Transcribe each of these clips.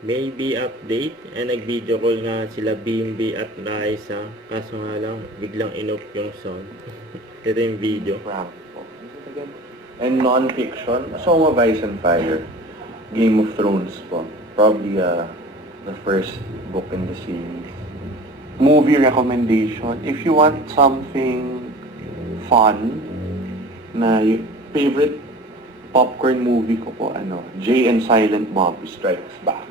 Maybe update. Nag-video call nga sila Bimby at Raisa. Kaso nga lang, biglang inoff yung sound. Ito yung video. Frank po. And non-fiction, A Song of Ice and Fire, Game of Thrones po. Probably the first book in the series. Movie recommendation, if you want something fun, na favorite popcorn movie ko po, Jay and Silent Bob Strikes Back.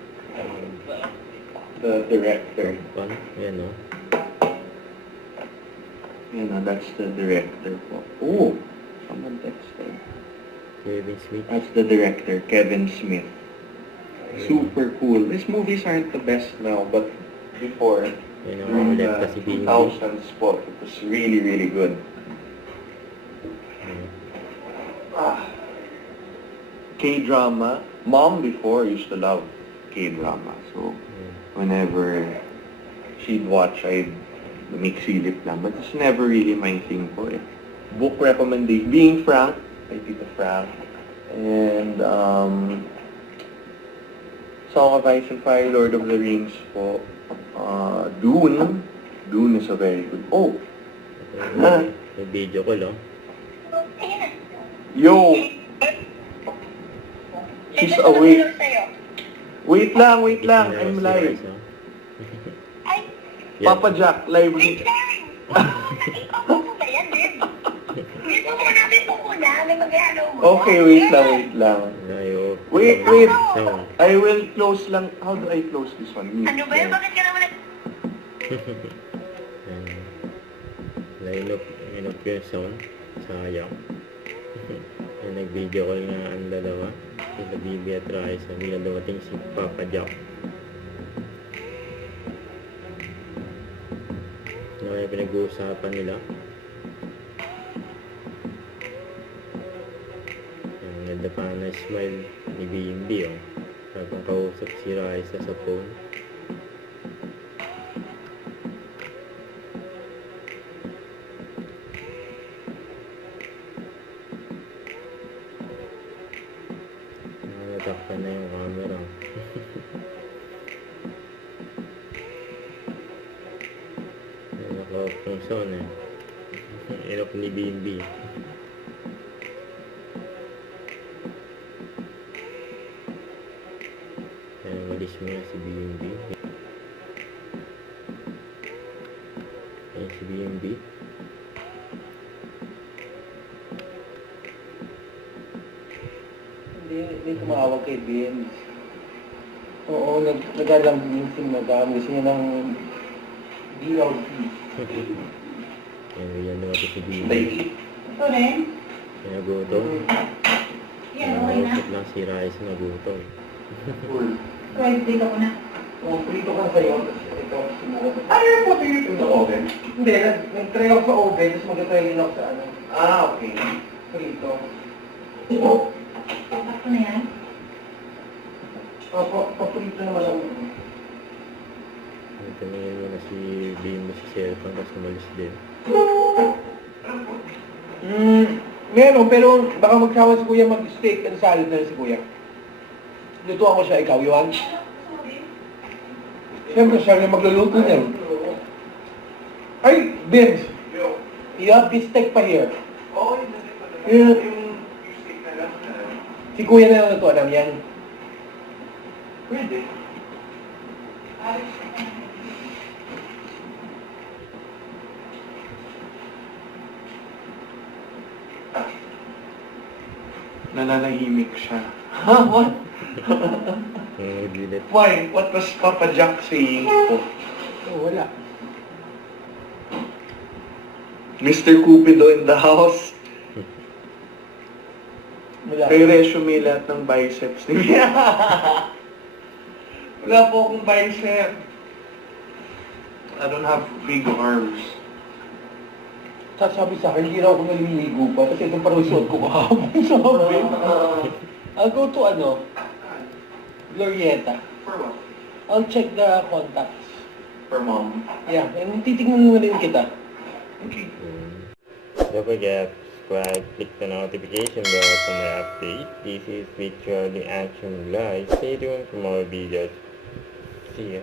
The director. Fun. Yan o. That's the director po. Oh, someone texted. Kevin Smith. That's the director, Kevin Smith. Super cool. These movies aren't the best now, but before, Yan ang during ulit the kasi Bimby. 2000s po, it was really, really good. K-drama. Mom before used to love K-drama. So, whenever she'd watch, I'd make silip lang. But it's never really my thing po eh. Book recommendation. Being Frank, by Tito Frank. And, Song of Ice and Fire, Lord of the Rings po. Dune. Dune is a very good. Oh! May video call, oh. Yo! She's awake. Wait lang. I'm live. Ay, Papa Jack, live. wait lang! Ikaw mo ba yan, babe? Dito mo natin muna, may mag-ano mo. Okay, wait lang. Ayaw. Wait. Sound. I will close lang. How do I close this one? Mute. Ano ba yun? Bakit ka naman Line-up yung sound. Sayang. Nag-video call nga ang dalawa. Sila Bibi at Raisa. Bigla dumating si Papa Jack. Ano kaya pinag-uusapan nila? Ang ganda pa na smile ni Bimbi, oh. Habang kausap si Raisa sa phone. Natakpan na yung camera. Naka-off yung sound eh. In-off ni Bimbi. Kaya walis mo na si Bimbi. Ayan si Bimbi. Hindi tumawag kay Ben. Oo, nag-alambing madami. Gusto niya ng DLP. Kaya yan naman si Bimbi. ito rin? Kaya nagutom. Yan, okay na. Nausap lang si Raisa nagutom. Pwede dito ko na. Oo, prito ka sa'yo. Ito, sinulat. Ano po ito yun? Ito oven? Hindi, nag-try ako sa oven, tapos mag-try din ako sa ano. Okay. Prito. Tapos na yan? Opo, paprito naman ako. Tumingin mo na si Bimbi sa cellphone tapos umalis din. Meron, pero baka magsawa si Kuya mag-steak and salad na si Kuya. Lutuan ko siya, ikaw, Yuan. Siyempre, siya rin magluluto niya. Ay, Vince! You have this steak pa here. Yeah. Si Kuya na lang lutuan namin yan. Pwede. Nananahimik siya. Ha? What? Gilit. Why? What was Papa Jack saying po? Oh, wala. Mr. Cupido in the house. Wala. May resume lahat ng biceps niya. Wala po akong bicep. I don't have big arms. Sasabi sa akin, hindi raw ako naliligo pa kasi itong parang suot ko kahapon. Sabi. I'll go to Glorieta. For what? I'll check the contacts. For mom. Yeah, and titignan mo rin kita. Okay. Don't forget, subscribe, click the notification bell for my update. This is Victor the Action Live. Stay tuned for more videos. See ya.